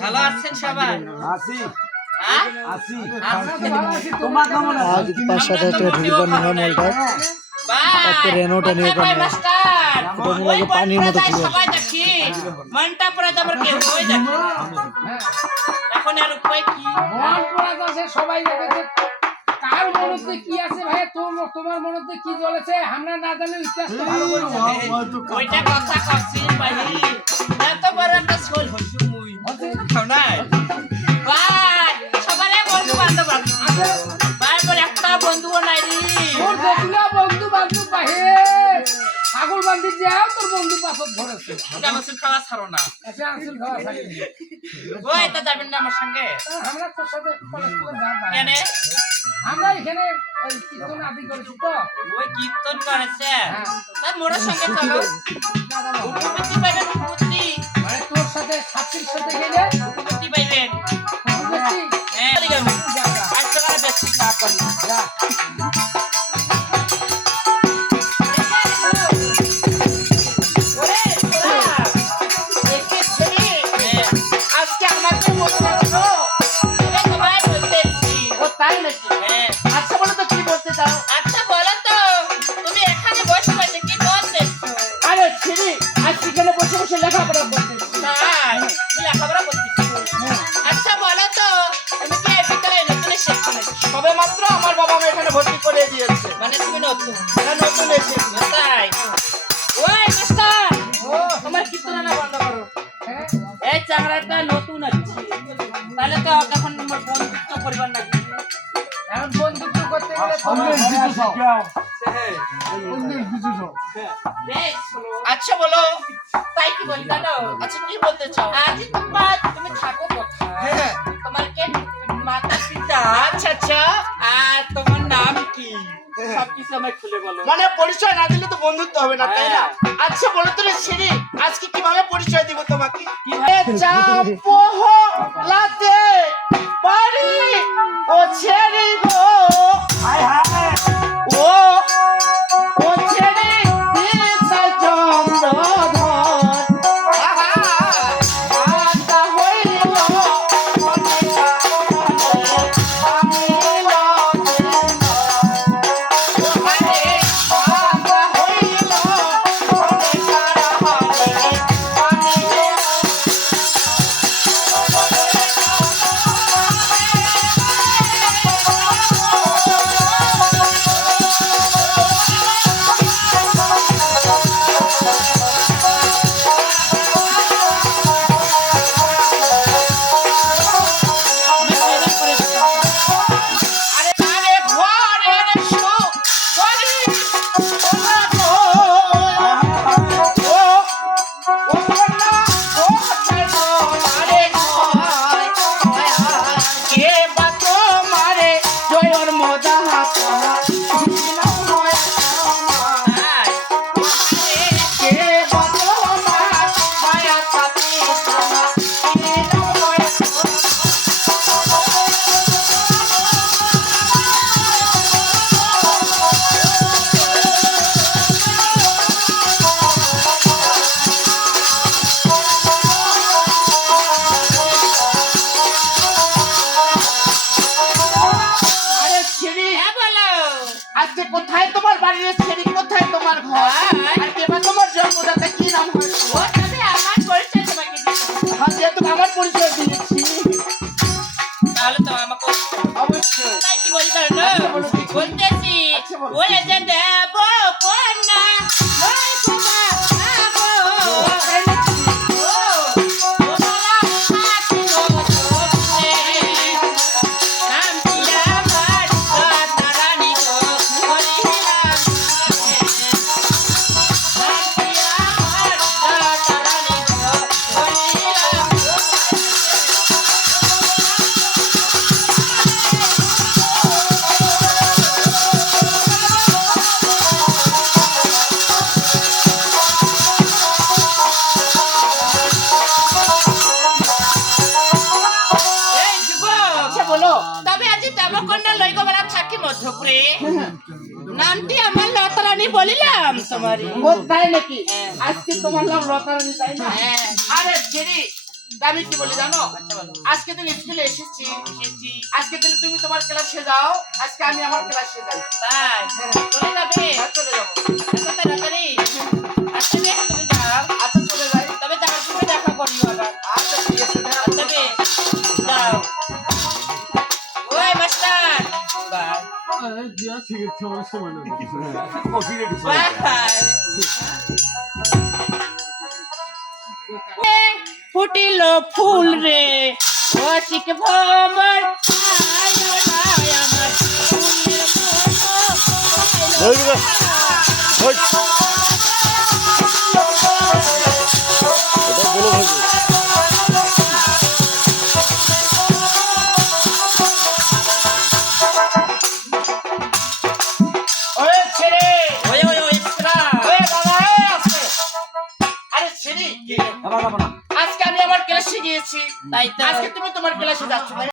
ভালো আছেন সবাই? আসি হ্যাঁ? আসি আছি। তোমার কেমন আছে? आज 5-7 হাজার টাকা ঢুকবার নিলাম মলটা তারপর রেনোটা নিয়ে কোথায় পানি মাস্টার? মনে ওই লাগে পানির মতো বনপ্রায় clear। সবাই দেখি মনটা পড়ে যাবার কেউ ওই দেখি এখন আর উপায় কি? মন পড়া যাচ্ছে সবাই দেখেছে কার মনতে কি আছে ভাই তোমার মনতে কি জ্বলেছে আমরা না জানি ইতিহাস তো ভালো করে জানি ওইটা কথা কচ্ছি ভাই এত বড় একটা সোল হইছো মুই নাই ভাই সবারে বন্ধু বান্ধব আছে ভাই মোর একটা বন্ধুও নাই রে তোর দেখলা বন্ধু বান্ধব বাহে ছাগল বান্ধি যাও তোর বন্ধু পাছত ধরেছে গামসুল খাওয়া ছাড়ো না এসে আনছিল খাওয়া ছাড়ি ওই তা যাবেন না আমার সঙ্গে আমরা তোর সাথে কলেজ করে যাব কেন আমরা এখানে ওই কীর্তন আদি করেছি তো ওই কীর্তন করেছে তাই মোর সঙ্গে চলো উপপত্তি পাইবেন উপপত্তি মানে তোর সাথে ছাত্রীর সাথে গেলে উপপত্তি পাইবেন বুঝলি হ্যাঁ ঠিক আছে 5 টাকা বেশি না করলে যা ওরে তোরা একে ছেড়ে আজকে আমাকে বলতে দাও এটা তোমায় বলতেছি ও তাই নাকি হ্যাঁ আচ্ছা বলো তো কি বলতে চাও আচ্ছা বলো তো তুমি এখানে বসে বসে কি করতেছো আরে ছিরি আজ এখানে বসে বসে লেখাপড়া করতেছি তাই তুমি লেখাপড়া করতেছো আচ্ছা বলো তো তুমি কি এই বিদ্যালয়ে নতুন এসেছো নাকি তবে মাত্র আমার বাবা মা এখানে ভর্তি করে দিয়েছে মানে তুমি নতুন এটা নতুন এসেছে তাই ওই মাস্টার ও তোমার কীর্তন না বন্ধ করো হ্যাঁ এই চাকরাটা নতুন আছে তাহলে তো এখন আমার বন্ধুত্ব করবার নাকি এখন বন্ধুত্ব করতে গেলে অনেক কিছু শিখাও বেশ আচ্ছা বলো তাই কি বলি জানো আচ্ছা কি বলতে চাও আজ তোমার তুমি থাকো কোথায় হ্যাঁ তোমার কে মাতা পিতা আচ্ছা আচ্ছা আর তোমার নাম কি সবকিছু আমায় খুলে বলো মানে পরিচয় না দিলে তো বন্ধুত্ব হবে না তাই না হ্যাঁ। আচ্ছা বলো তো রে ছিরি আজকে কিভাবে পরিচয় দিব তোমাকে কিভাবে? চাপোহ লাতে পারি ও ছেড়ি গো হায় হায় ও ও ছেড়ি দিশা চন্দ্রধর আতা হইল আমি আরে আরে ঘরের সুখ বলি ওনা গো ও ও না ও চাইতো আরে ঘর কে বাত মারে জয়র মজা হাতা তাই কে বাত মার মায়া সাথে সামা কে নয় আরে ছিরি হ্যাঁ বলো আজকে কোথায় তোমার বাড়ির ছেড়ি কোথায় তোমার ঘর আর কেবা তোমার জন্মদাতা কি নাম হয় ও তবে আমার পরিচয় তোমাকে দিতে হবে। হ্যাঁ যেহেতু আমার পরিচয় দিয়েছি তাহলে তো আমাকে অবশ্যই তাই কি বলি জানো আচ্ছা, বলো দেখি। বলতেছি আচ্ছা, বলো। ওই যে দেব কন্যা নয় সদা আবো ও ও বালা সাথী গো তোরে নাম দিয়া আমার তারানি গো হরিরাম নাম দিয়া আমার তারানি গো হরিরাম এই যুবক আচ্ছা বলো তবে আজি দেবকন্যা লইগবরা থাকি মধ্যপুরে নামটি আমার লতারানী বলিলাম তোমারই ও তাই নাকি আজকে তোমার নাম লতারানী তাই না হ্যাঁ আরে ছেড়ি তা আমি কি বলি জানো? আচ্ছা বলো। আজকে দিন স্কুলে এসেছি, আজকে দিন তুমি তোমার ক্লাসে যাও, আজকে আমি আমার ক্লাসে যাই। তাই চলে যাবে? হ্যাঁ, চলে যাবো। এত তাড়াতাড়ি? আচ্ছা বেশ, তুমি যাও। আচ্ছা চলে যাই। তবে যাওয়ার সময় দেখা করিও আবার। আচ্ছা ঠিক আছে, দেখা আচ্ছা করবো। বেশ, যাও। ওই মাস্টার, বাই। ফুটিল ফুল রে অশিক ভ্রমর আয়ো নাই আমার ফুলের মতো। ওই ছেলে, ওই ওই ওই ইসরা। ওই দাদা, এই আছে। আরে ছেলে, আজকে আমি আমার ক্লাসে গিয়েছি, তাই তো। আজকে তুমি তোমার ক্লাসে যাচ্ছ না।